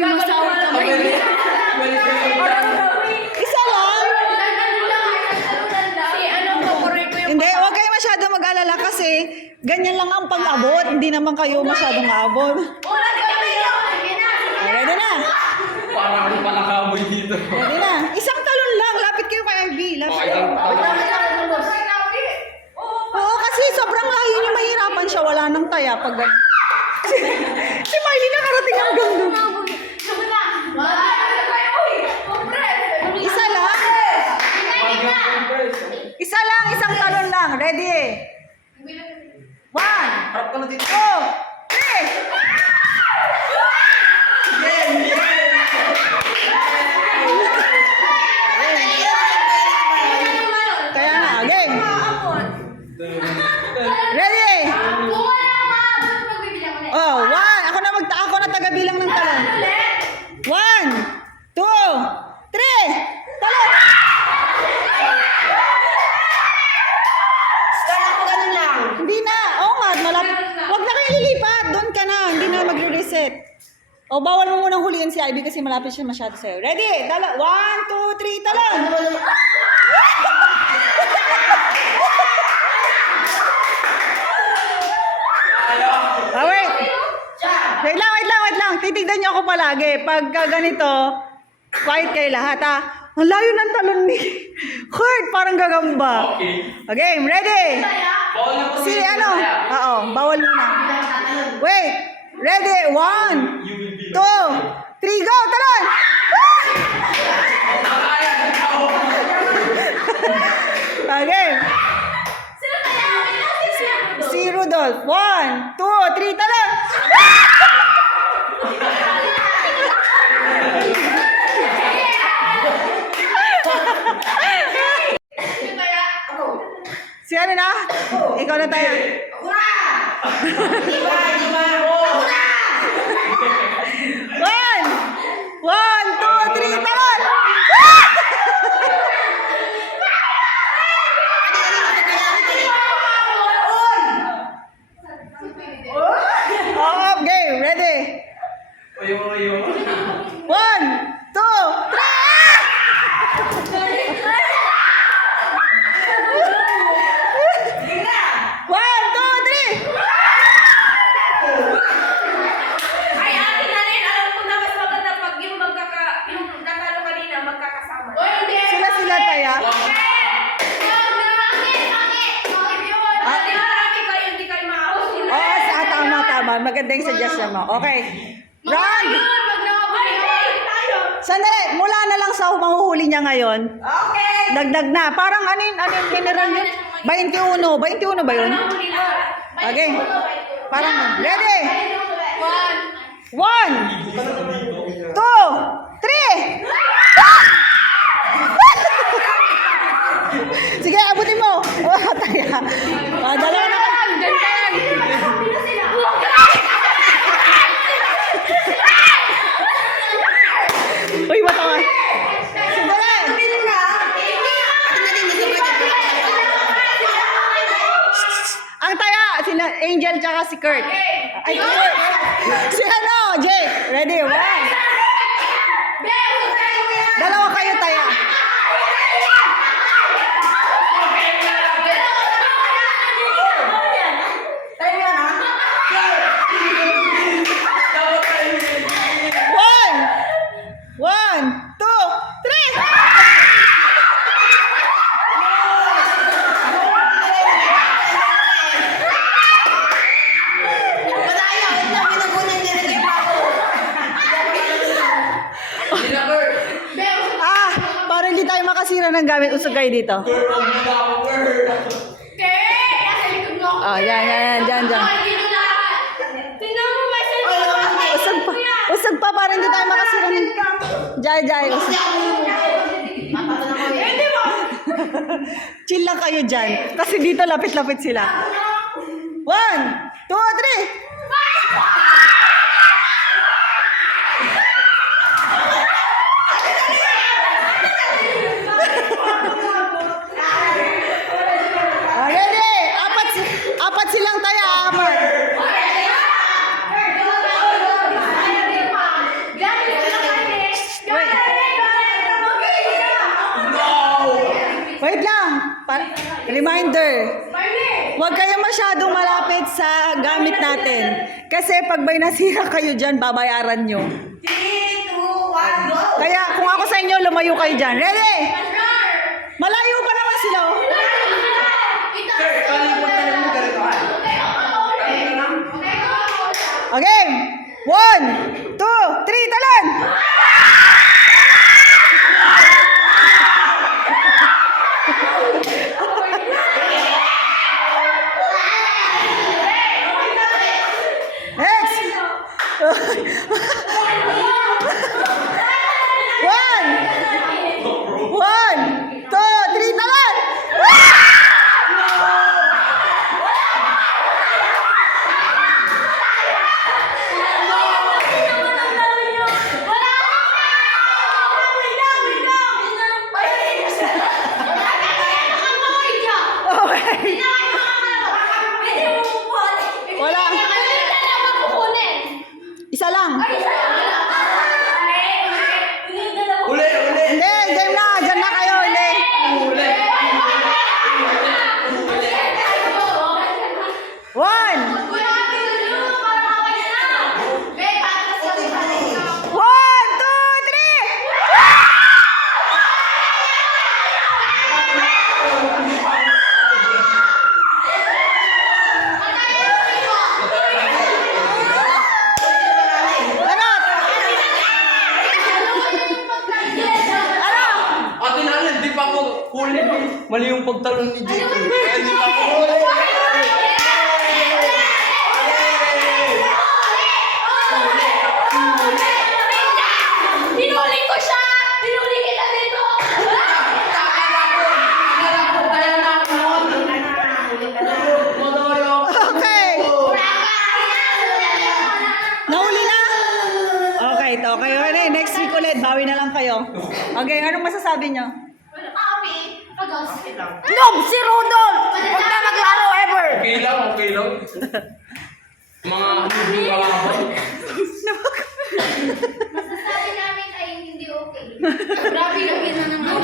Uy, masawit ka. Isa lang. Hindi, huwag kayo masyado mag-alala kasi ganyan lang ang pag-abot. Hindi naman kayo masyadong maabot. Ready na. Parang pala kamoy dito. Ready na. Isang talon lang. Lapit kayo kay Ivy. Lapit kayo. Oo, kasi sobrang layo niyo, mahirapan siya. Wala nang taya pag gano'n. Si Marley nakarating ang gando. Isa lang. Isa lang, isang talon lang. Ready? 1, 2, 3. Kaya nga, game. Ready? Oh, 1. Ako na tagabilang ng talon. 1, 2, 3. Talon. Hindi na. Oo nga, malapit. Huwag na kayo lilipat. Doon ka na. Hindi na magre-reset. O, bawal mo munang huliin si Ivy kasi malapit siya masyado sa'yo. Ready? 1, 2, 3, talon. Wait. Wait lang. Titignan niyo ako palagi. Pagka ganito, quiet kayo lahat, ha? Ang layo ng talon ni Kurt. Parang gagamba. Okay, ready? Si ano? Oo, bawal muna. Wait. Ready? 1, 2, 3, go! Talon! Okay. Si Rudolph. 1, 2, 3, talon! Si ano na? Ikaw na tayo. One! 1, 2, 3, talon! Off game, ready? 1, 2, 3! 1, 2, 3! Ay, akin na rin. Alam ko na mas maganda pag yung natalo kanina magkakasama. Sila taya. Hindi kayo makakasama. Oo, tama. Maganda yung suggestion mo. Okay. Round! Sandali, mula na lang sa mahuhuli niya ngayon. Okay. Dagdag na. Parang ano yung general yun? 21. 21 ba yun? Okay. Parang, ready? 1, 2, 3! Sige, abutin mo. Oh, taya. Dalawa na ka. Uy, matawa. Sandali. Ang taya, sila Angel tsaka si Kurt. Ay, Kurt. Si ano, Jay. Ready? 1. Dalawa kayo taya. One, 2, 3! Para hindi tayo makasira ng gamit. Usog kayo dito. Yan. Usog pa para hindi tayo makasira ng... Jai. Usog. Chill lang kayo dyan. Kasi dito lapit-lapit sila. 1, 2, 3! Ready? Apat silang taya, Mark. Reminder. Huwag kayo masyadong malapit sa gamit natin. Kasi pag may nasira kayo dyan, babayaran nyo. 3, 2, 1, go! Kaya kung ako sa inyo, lumayo kayo dyan. Ready? Malayo pa naman sila. Oh. Sir, kalipot na lang mo ganito ay. Okay. 1, 2, 3, talon! Next! 1, 2, 3, talon! Okay. Wala. Isa lang. Uli, uli. Hindi, game na. Diyan na kayo. Hindi. Uli. 1, 1, 2, 3! Ganot! Ano? Ate namin, di pa ako huli. Mali yung pagtalon ni Jiko. Kaya di pa ako huli. Hinuli ko siya! Hinuli kita dito! Okay. Nahuli na? Okay, to. Okay, okay. Next week ulit. Bawi na lang kayo. Okay, anong masasabi nyo? Noob si Rudol! Huwag na maglaro ever! Okay lang, okay lang. Mga hindi kalaban. Masasabi namin ay hindi okay. Grabe lang yun na naman.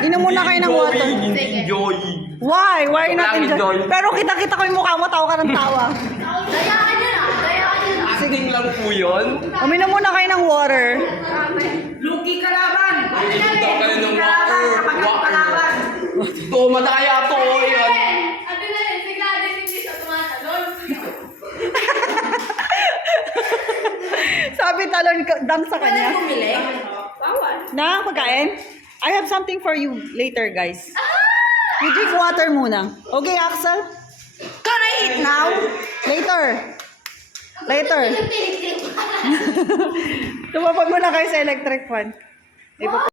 Inom muna kayo ng water. Hindi enjoying. Why? Why not Wala enjoy? enjoy. Pero kita-kita ko yung mukha mo, tawa ka ng tawa. Dayaan nyo na! Dayaan nyo na! Acting lang po yun. Uminom muna kayo ng water. Luki kalaban! Inom daw kayo ng water. Water. Tumataya to. Yan. Ate na rin, sigla din hindi siya tumatalon. Sabi talon dang sa kanya. Bumili? Bawal. Na, pagkain? I have something for you later, guys. You drink water muna. Okay, Axel? Can I eat now? Later. Later. Tumapag muna kayo sa electric fan.